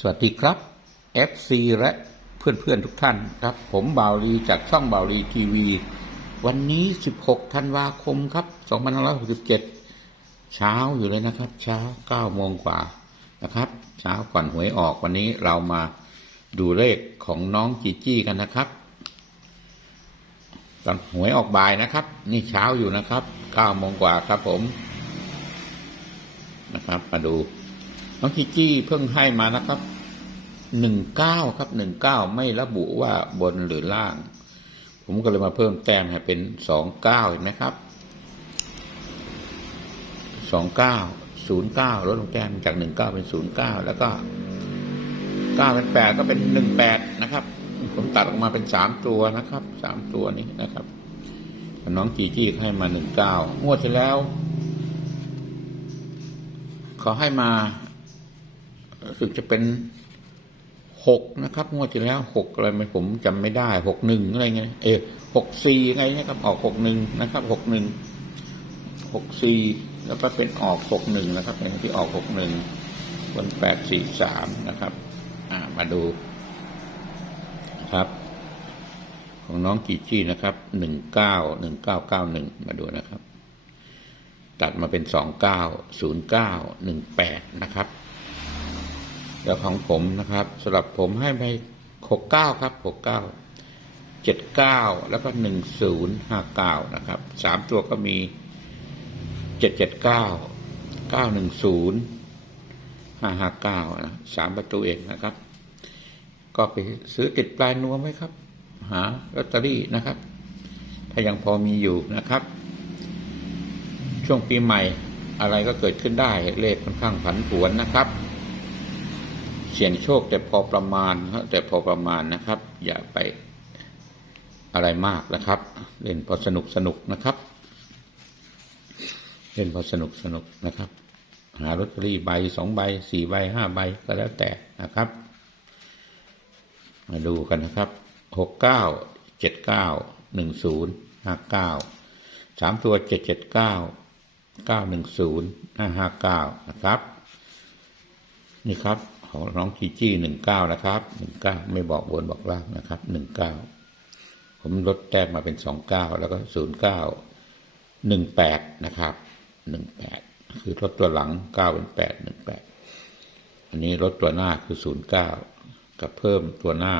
สวัสดีครับ FC และเพื่อนๆทุกท่านครับ ผมบ่าวลีจากช่องบ่าวลีทีวี วันนี้ 16 ธันวาคมครับ 2567 เช้าอยู่เลยนะครับ เช้า 9 โมงกว่านะครับ เช้าก่อนหวยออกวันนี้เรามาดูเลขของน้องจีจี้กันนะครับตอนหวยออกบ่ายนะครับ นี่เช้าอยู่นะครับ 9 โมงกว่าครับผมนะครับ มาดู น้องจีจี้เพิ่งให้มานะครับหนึ่งเก้าครับหนึ่งเก้าไม่ระบุว่าบนหรือล่าง ผมก็เลยมาเพิ่มแต้มให้เป็นสองเก้าเห็นไหมครับสองเก้าศูนย์เก้าลดลงแต้มจากหนึ่งเก้าเป็นศูนย์เก้าแล้วก็เก้าเป็นแปดก็เป็นหนึ่งแปดนะครับ ผมตัดออกมาเป็นสามตัวนะครับสามตัวนี้นะครับ น้องจีจี้ให้มาหนึ่งเก้างวดที่แล้วเขาให้มา รู้สึกจะเป็นหกนะครับงวดที่แล้วหกอะไรไม่ผมจำไม่ได้หกหนึ่งอะไรเงี้ยเออหกสี่ไงนะครับออกหกหนึ่งนะครับหกหนึ่งหกสี่แล้วก็เป็นออกหกหนึ่งนะครับในที่ออกหกหนึ่งบนแปดสี่สามนะครับ อ่ามาดูครับ ของน้องกีจี้นะครับหนึ่งเก้าหนึ่งเก้าเก้าหนึ่งมาดูนะครับ ตัดมาเป็นสองเก้าศูนย์เก้าหนึ่งแปดนะครับ แล้วของผมนะครับสำหรับผมให้ไปหกเก้าครับหกเก้าเจ็ดเก้าแล้วก็หนึ่งศูนย์ห้าเก้านะครับสามตัวก็มีเจ็ดเจ็ดเก้าเก้าหนึ่งศูนย์ห้าห้าเก้านะสามประตูเองนะครับ ก็ไปซื้อติดปลายนวมไว้ครับ หาลอตเตอรี่นะครับ ถ้ายังพอมีอยู่นะครับ ช่วงปีใหม่อะไรก็เกิดขึ้นได้เลขค่อนข้างผันผวนนะครับ เสี่ยงโชคแต่พอประมาณครับแต่พอประมาณนะครับ อย่าไปอะไรมากนะครับ เล่นพอสนุกสนุกนะครับ เล่นพอสนุกสนุกนะครับ หาลอตเตอรี่ใบสองใบสี่ใบห้าใบก็แล้วแต่นะครับ มาดูกันนะครับหกเก้าเจ็ดเก้าหนึ่งศูนย์ห้าเก้าสามตัวเจ็ดเจ็ดเก้าเก้าหนึ่งศูนย์ห้าห้าเก้านะครับ นี่ครับ ของน้องจีจี้หนึ่งเก้านะครับหนึ่งเก้าไม่บอกบนบอกล่างนะครับหนึ่งเก้าผมลดแต้มมาเป็นสองเก้าแล้วก็ศูนย์เก้าหนึ่งแปดนะครับหนึ่งแปดคือลดตัวหลังเก้าเป็นแปดหนึ่งแปดอันนี้ลดตัวหน้าคือศูนย์เก้ากับเพิ่มตัวหน้า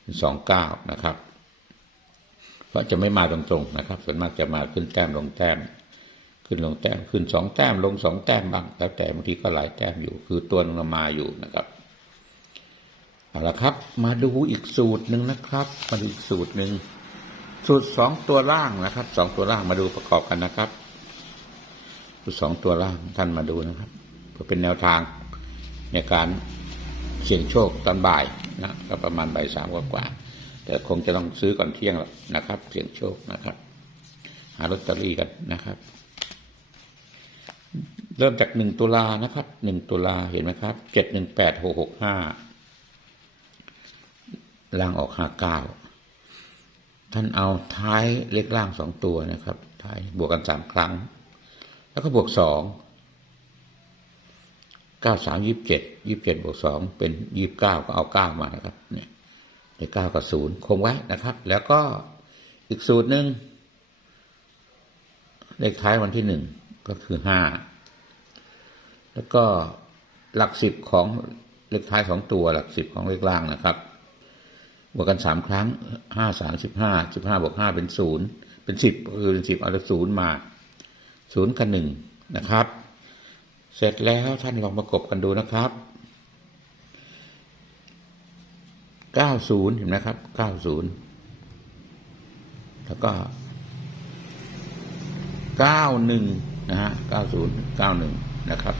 เป็นสองเก้านะครับ เพราะจะไม่มาตรงๆนะครับ ส่วนมากจะมาขึ้นแต้มลงแต้ม ขึ้นลงแต้มขึ้นสองแต้มลงสองแต้มบ้างแล้วแต่บางทีก็หลายแต้มอยู่ คือตัวนึงมาอยู่นะครับเอาละครับ มาดูอีกสูตรหนึ่งนะครับมาดูอีกสูตรหนึ่งสูตรสองตัวล่างนะครับสองตัวล่างมาดูประกอบกันนะครับสูตรสองตัวล่างท่านมาดูนะครับเพื่อเป็นแนวทางในการเสี่ยงโชคตอนบ่ายนะก็ประมาณบ่ายสามกว่าแต่คงจะต้องซื้อก่อนเที่ยงแล้วนะครับ เสี่ยงโชคนะครับ หาลอตเตอรี่กันนะครับ เริ่มจากหนึ่งตุลานะครับหนึ่งตุลาเห็นไหมครับเจ็ดหนึ่งแปดหกหกห้าล่างออกห้าเก้าท่านเอาท้ายเลขล่างสองตัวนะครับ ท้ายบวกกันสามครั้ง แล้วก็บวกสองเก้าสามยี่สิบเจ็ดยี่สิบเจ็ดบวกสองเป็นยี่บเก้าก็เอาเก้ามานะครับ เนี่ยในเก้ากับศูนย์คงไว้นะครับ แล้วก็อีกสูตรหนึ่งเลขท้ายวันที่หนึ่งก็คือห้า แล้วก็หลักสิบของเลขท้ายสองตัวหลักสิบของเลขล่างนะครับ บวกกันสามครั้งห้าสามสิบห้าสิบห้าบวกห้าเป็นศูนย์เป็นสิบก็คือเป็นสิบเอาเลขศูนย์มาศูนย์กับหนึ่งนะครับ เสร็จแล้วท่านลองประกบกันดูนะครับเก้าศูนย์เห็นไหมครับเก้าศูนย์แล้วก็เก้าหนึ่งนะฮะเก้าศูนย์เก้าหนึ่งนะครับ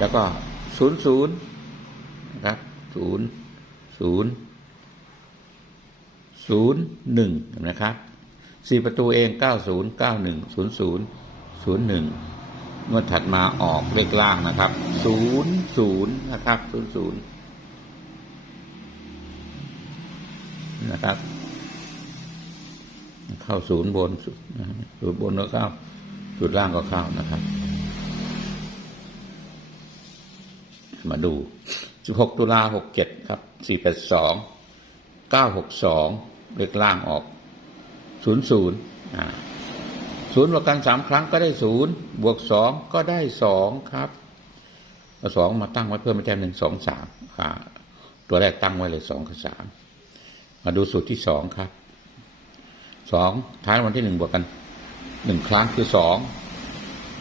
แล้วก็ศูนย์ศูนย์นะครับศูนย์ศูนย์ศูนย์หนึ่งนะครับสี่ประตูเองเก้าศูนย์เก้าหนึ่งศูนย์ศูนย์ศูนย์หนึ่งงวดถัดมาออกเลขล่างนะครับศูนย์ศูนย์นะครับศูนย์ศูนย์นะครับ เข้าศูนย์บนศูนย์บนก็เข้าศูนย์ล่างก็เข้านะครับ มาดูสิบหกตุลาหกเจ็ดครับสี่แปดสองเก้าหกสองเลขล่างออกศูนย์ศูนย์อ่าศูนย์บวกกันสามครั้งก็ได้ศูนย์บวกสองก็ได้สองครับเอาสองมาตั้งไว้เพิ่มเป็นแต้มหนึ่งสองสามตัวแรกตั้งไว้เลยสองกับสามมาดูสูตรที่สองครับสองท้ายวันที่หนึ่งบวกกันหนึ่งครั้งคือสอง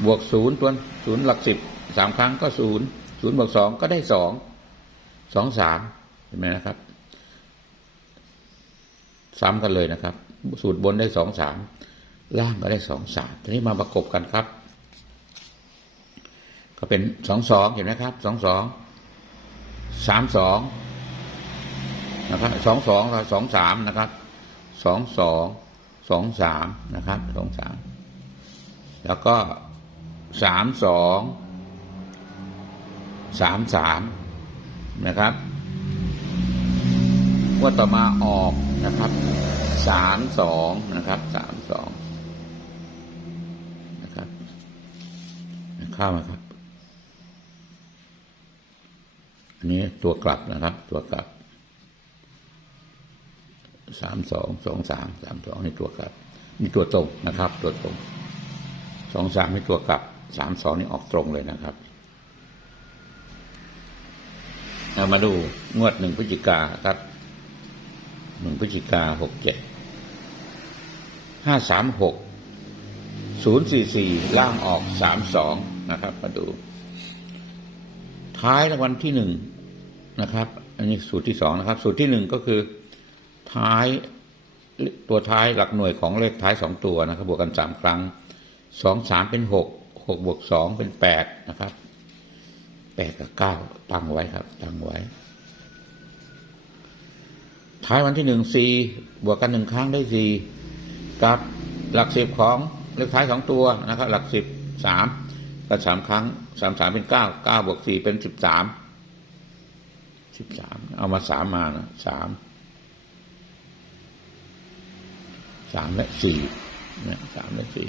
บวกศูนย์ตัวศูนย์หลักสิบสามครั้งก็ศูนย์ ศูนย์บวกสองก็ได้สองสองสามเห็นไหมนะครับ ซ้ำกันเลยนะครับ สูตรบนได้สองสามล่างก็ได้สองสามทีนี้มาประกบกันครับ ก็เป็นสองสองเห็นไหมครับสองสองสามสองนะครับสองสองสองสามนะครับสองสองสองสามนะครับสองสามแล้วก็สามสอง สามสามนะครับงว่าต่อมาออกนะครับสามสองนะครับสามสองนะครับเข้ามาครับ อันนี้ตัวกลับนะครับ ตัวกลับสามสองสองสามสามสองนี่ตัวกลับนี่ตัวตรงนะครับ ตัวตรงสองสามนี่ตัวกลับสามสองนี่ออกตรงเลยนะครับเรามาดูงวดหนึ่งพฤศจิกาครับหนึ่งพฤศจิกาหกเจ็ดห้าสามหกศูนย์สี่สี่ล่างออกสามสองนะครับ มาดู ท้ายรางวัลที่หนึ่งนะครับ อันนี้สูตรที่สองนะครับ สูตรที่หนึ่งก็คือท้ายตัวท้ายหลักหน่วยของเลขท้ายสองตัวนะครับ บวกกันสามครั้งสองสามเป็นหกหกบวกสองเป็นแปดนะครับ แปดกับเก้าตั้งไว้ครับ ตั้งไว้ ท้ายวันที่หนึ่งสี่บวกกันหนึ่งครั้งได้สี่กับหลักสิบของเลขท้ายสองตัวนะครับ หลักสิบสามก็สามครั้งสามสามเป็นเก้าเก้าบวกสี่เป็นสิบสามสิบสามเอามาสามมานะสามสามและสี่นะสามและสี่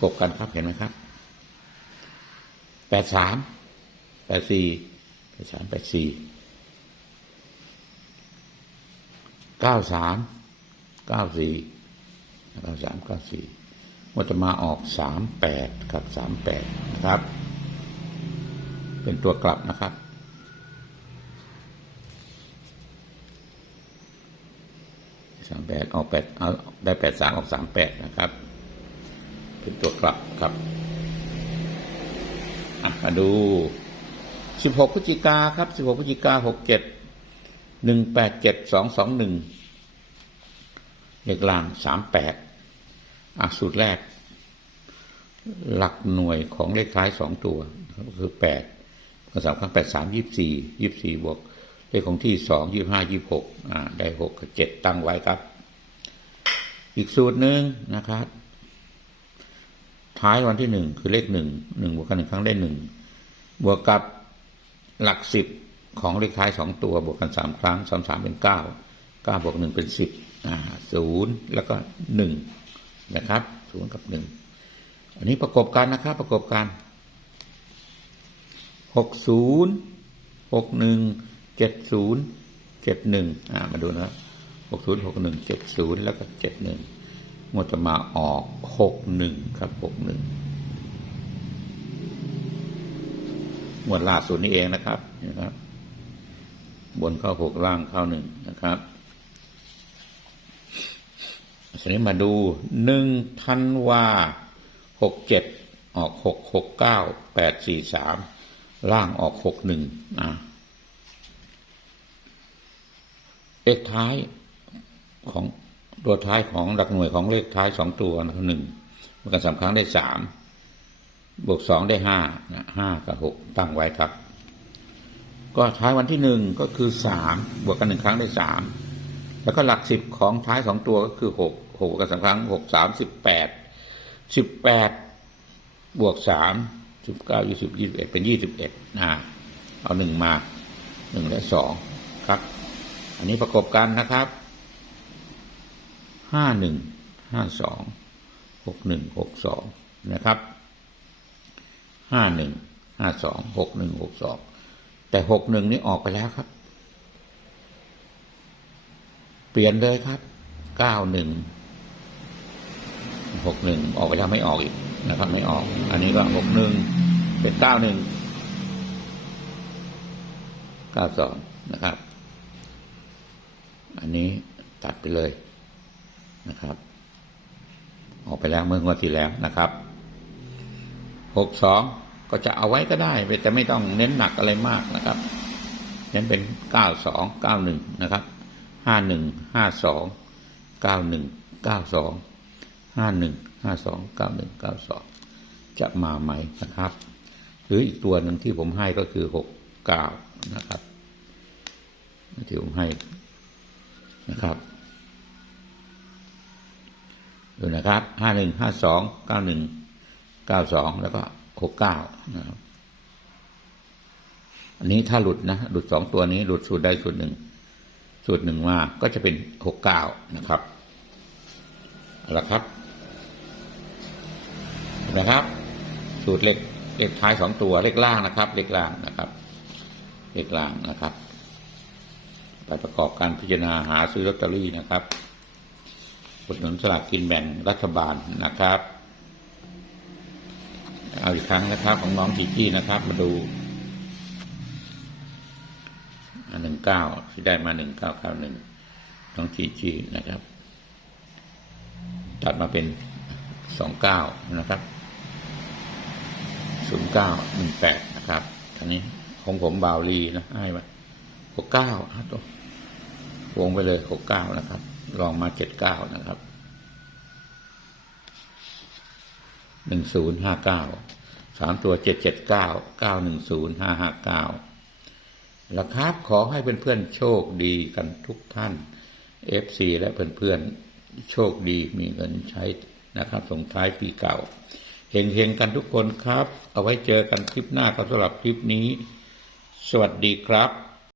กบกันครับเห็นไหมครับแปดสาม แปดสี่แปดสามแปดสี่เก้าสามเก้าสี่เก้าสามเก้าสี่ว่าจะมาออกสามแปดครับสามแปดนะครับ เป็นตัวกลับนะครับสามแปดออกแปดเอาได้แปดสามออกสามแปดนะครับ เป็นตัวกลับครับมาดู สิบหกพฤศจิกาครับสิบหกพฤศจิกาหกเจ็ดหนึ่งแปดเจ็ดสองสองหนึ่งเลขล่างสามแปดอะสูตรแรก หลักหน่วยของเลขท้ายสองตัวก็คือแปดก็สามครั้งแปดสามยี่สี่ยี่สี่บวกเลขของที่สองยี่ห้ายี่หกอ่า ได้หกกับเจ็ดตั้งไว้ครับ อีกสูตรหนึ่งนะครับ ท้ายวันที่หนึ่งคือเลขหนึ่งหนึ่งบวกกันหนึ่งครั้งได้หนึ่งบวกกับ หลักสิบของเลขท้ายสองตัวบวกกันสามครั้งสามสามเป็นเก้าเก้าบวกหนึ่งเป็นสิบศูนย์แล้วก็หนึ่งนะครับศูนย์กับหนึ่งอันนี้ประกบกันนะครับประกบกันหกศูนย์หกหนึ่งเจ็ดศูนย์เจ็ดหนึ่งอ่ามาดูนะหกศูนย์หกหนึ่งเจ็ดศูนย์แล้วก็เจ็ดหนึ่งงวดจะมาออกหกหนึ่งครับหกหนึ่ง งวดล่าสุดนี้เองนะครับนะครับ บนเข้าหกล่างเข้าหนึ่งนะครับทีนี้มาดูหนึ่งธันวาหกเจ็ดออกหกหกเก้าแปดสี่สามล่างออกหกหนึ่งอะเลขท้ายของตัวท้ายของหลักหน่วยของเลขท้ายสองตัวนะครับหนึ่งมันกันสามครั้งได้สาม บวกสองได้ห้านะห้ากับหกตั้งไว้ครับ ก็ท้ายวันที่หนึ่งก็คือสามบวกกันหนึ่งครั้งได้สามแล้วก็หลักสิบของท้ายสองตัวก็คือหกหกกันสามครั้งหกสามสิบแปดสิบแปดบวกสามสิบเก้ายี่สิบยี่สิบเอ็ดเป็นยี่สิบเอ็ดนะเอาหนึ่งมาหนึ่งและสองครับ อันนี้ประกบกันนะครับห้าหนึ่งห้าสองหกหนึ่งหกสองนะครับ ห้าหนึ่งห้าสองหกหนึ่งหกสองแต่หกหนึ่งนี่ออกไปแล้วครับ เปลี่ยนเลยครับเก้าหนึ่งหกหนึ่งออกไปแล้วไม่ออกอีกนะครับ ไม่ออก อันนี้ก็หกหนึ่งเป็นเก้าหนึ่งเก้าสองนะครับ อันนี้ตัดไปเลยนะครับ ออกไปแล้วเมื่องวดที่แล้วนะครับ หกสองก็จะเอาไว้ก็ได้แต่ไม่ต้องเน้นหนักอะไรมากนะครับ เน้นเป็นเก้าสองเก้าหนึ่งนะครับห้าหนึ่งห้าสองเก้าหนึ่งเก้าสองห้าหนึ่งห้าสองเก้าหนึ่งเก้าสองจะมาไหมนะครับ หรืออีกตัวหนึ่งที่ผมให้ก็คือหกเก้านะครับที่ผมให้นะครับดูนะครับห้าหนึ่งห้าสองเก้าหนึ่ง เก้าสองแล้วก็หกเก้านะครับอันนี้ถ้าหลุดนะหลุดสองตัวนี้หลุดสูตรใดสูตรหนึ่งสูตรหนึ่งมาก็จะเป็นหกเก้านะครับเอาละครับนะครับ สูตรเลขเลขท้ายสองตัวเลขล่างนะครับ เลขล่างนะครับเลขล่างนะครับไปประกอบการพิจารณาหาซื้อลอตเตอรี่นะครับอุดหนุนสลากกินแบ่งรัฐบาลนะครับ เอาอีกครั้งนะครับ ของน้องจีจี้นะครับ มาดูหนึ่งเก้าที่ได้มาหนึ่งเก้าเก้าหนึ่งน้องจีจี้นะครับ ตัดมาเป็นสองเก้านะครับศูนย์เก้าหนึ่งแปดนะครับอันนี้ของผมบาวลีนะให้มาหกเก้าตัววงไปเลยหกเก้านะครับ ลองมาเจ็ดเก้านะครับหนึ่งศูนย์ห้าเก้า สามตัวเจ็ดเจ็ดเก้าเก้าหนึ่งศูนย์ห้าห้าเก้าละครับขอให้เพื่อนๆโชคดีกันทุกท่านเอฟซีและเพื่อนๆโชคดีมีเงินใช้นะครับส่งท้ายปีเก่าเฮงๆกันทุกคนครับ เอาไว้เจอกันคลิปหน้าครับสำหรับคลิปนี้ สวัสดีครับ